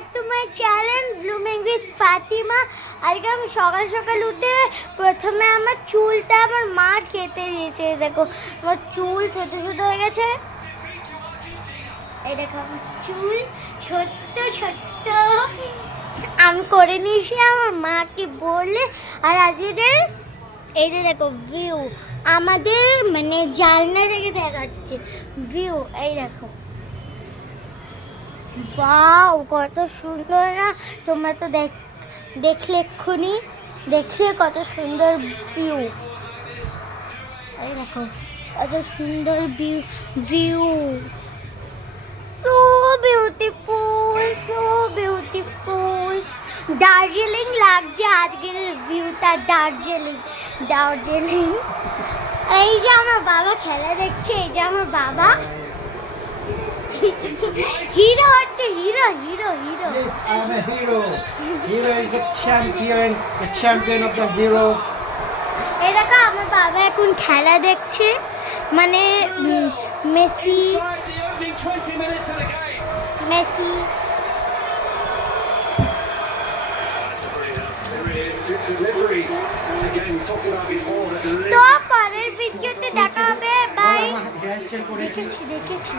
Back to my channel blooming with Fatima. আজকে আমি সকাল সকাল উঠে প্রথমে আমার চুলটা আমার মা কেটে দিয়েছে। দেখো আমার চুল ছোটো ছোটো হয়ে গেছে। এই দেখো আমার চুল ছোট্ট ছোট্ট আমি করে নিয়েছি আমার মাকে বলে। আর আজকে এই যে দেখো ভিউ আমাদের মানে জানলা থেকে দেখাচ্ছে ভিউ। এই দেখো ওয়াও কত সুন্দর না, তোমরা তো দেখলে এক্ষুনি দেখলে কত সুন্দর ভিউ। এই দেখো কত সুন্দর view, so beautiful so beautiful. Darjeeling লাগছে আজকের ভিউটা, দার্জিলিং। এই যে আমার বাবা খেলা দেখছে, এই যে আমার বাবা হিরো হচ্ছে, hero hero hero. Yes, I'm a hero. Hero is the champion of the hero. এই দেখো আমার বাবা এখন খেলা দেখছে, মানে মেসি মেসি। তো পরের ভিডিওতে দেখা হবে, বাই। দেখেছি।